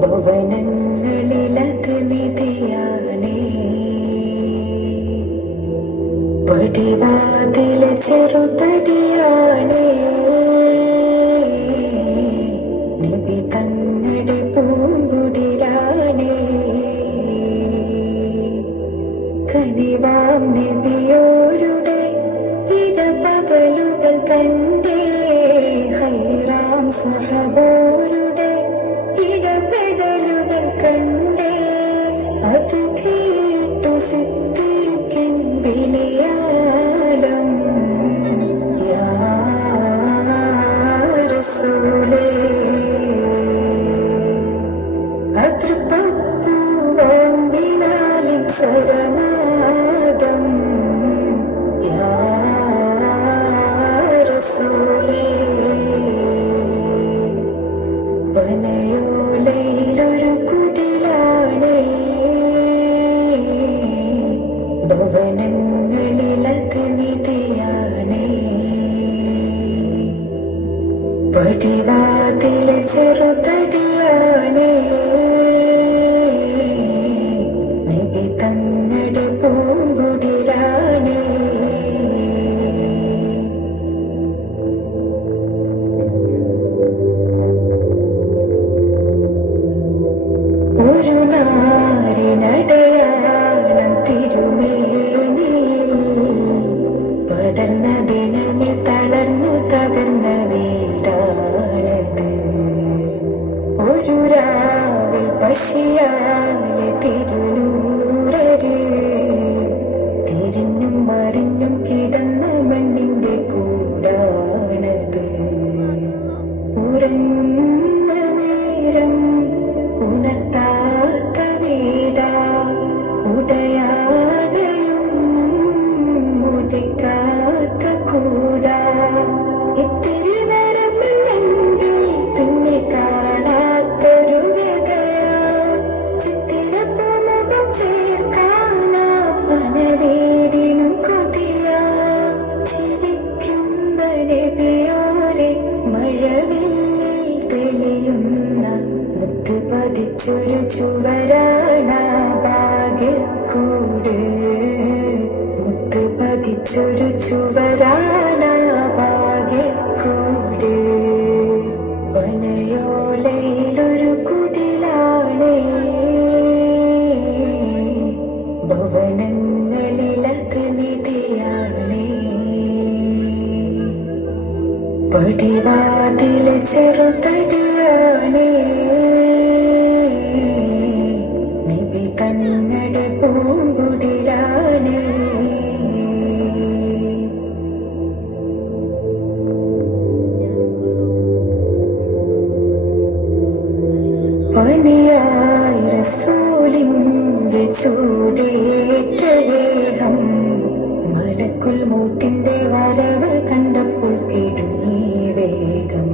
ഭുവനങ്ങളിലത് നിധിയാണേ. പടിവാതില് ചെറുതടിയാണേ. നബി തങ്ങളുടെ പൂങ്കുടിലാണേ. കനിവാം നബിയോരുടെ ഇരപകലുകൾ കണ്ടേ. ഹൈറാം സ്വഹബോരുടെ ഇടപെടലുകൾ കണ്ടേ. അത് കേട്ടു സിദ്ദീഖിൻ വിളിയാളം. യാ റസൂലേ, അതൃപ്പൂവാം ബിലാലിൻ സരനാദം. യാ റസൂലേ, പനയോലയിലൊരു കുടിലാണേ. ഭുവനങ്ങളിലത് നിധിയാണേ. പടിവാതില് ചെറുതടിയാണേ. നബി തങ്ങളുടെ പൂങ്കുടിലാണേ. ഒരു നാരിനടയാളം തിരുമേനിയിൽ പടർന്ന ദിനമിൽ തളർന്നു തകർന്ന വീടാണത്. ഒരു രാവിൽ പശിയാലെ തിരുനൂറര് തിരിഞ്ഞും മറിഞ്ഞും കിടന്ന മണ്ണിന്റെ കൂടാണത്. ഉറങ്ങുന്ന നേരം ഉണർത്താത്ത വീടാ. ഉടയാടയൊന്നും ഉടയ്ക്കാത്ത കൂടാ. ഇത്തിരി നേരമില്ലെങ്കിൽ പിന്നെ കാണാത്തൊരു വ്യതയാ. ചിത്തിരപ്പൂമുഖം ചേർക്കാനാ പനവീടിനും കൊതിയാ. ചിരിക്കുന്ന നബിയോരെ മഴവില്ലിൽ തെളിയുന്ന മുത്ത് പതിച്ചൊരു ചുവരാണ ഭാഗ്യക്കൂട്. മുത്ത് പതിച്ചൊരു ചുവരാണ ഭാഗ്യക്കൂട്. പനയോലയിലൊരു കുടിലാണേ. ഭുവനങ്ങളിലത് നിധിയാണേ. പടിവാതില് ചെറുതടിയാണേ. നബി തങ്ങളുടെ പൂങ്കുടിലാണേ. പനിയായി റസൂലിന്റെ ചൂടേറ്റ ദേഹം. മലക്കുൽ മൗത്തിന്റെ വരവ് കണ്ടപ്പോൾ കിടുങ്ങി വേഗം.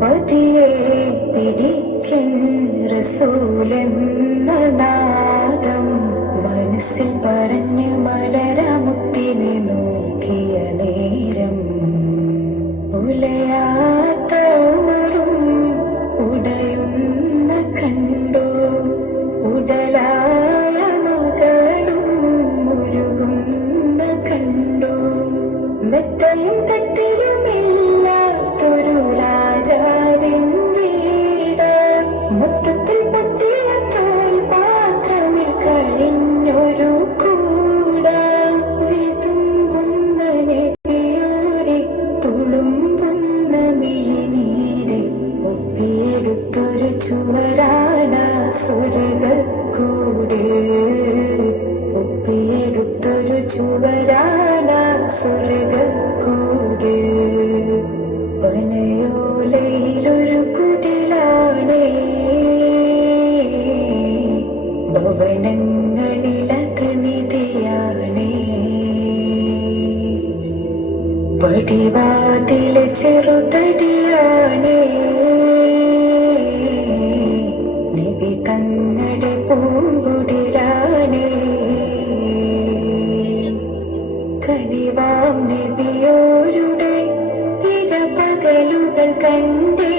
പതിയെ പിടിക്കൻ റസൂലെന്ന നാദം മനസ്സിൽ പറഞ്ഞ് മലരമുത്തിനെ നോക്കിയ നേരം. ഉലയാത്ത ഉമറും ഉടയുന്ന കണ്ടു. ഉടലായ മകളും മുരുകുന്ന കണ്ടു. മെത്തയും കട്ടിലുമില്ലാത്തൊരു രാജാവിൻ വീട്. മൊത്തത്തിൽ പൊട്ടിയ തോൽപാത്രമിൽ കഴിഞ്ഞൊരു കൂട. വിതുമ്പുന്ന നബിയോരെ തുളുമ്പുന്ന മിഴിനീരെ ഒപ്പിയെടുത്തൊരു ചുവരാണ സ്വർഗക്കൂട്. ഒപ്പിയെടുത്തൊരു ചുവരാണ സ്വർഗക്കൂട്. പനയോലയിലൊരു കുടിലാണേ. ഭുവനങ്ങളിലത് നിധിയാണേ. പടിവാതില് ചെറുതടിയാണേ. നബി തങ്ങളുടെ കണ്ടേ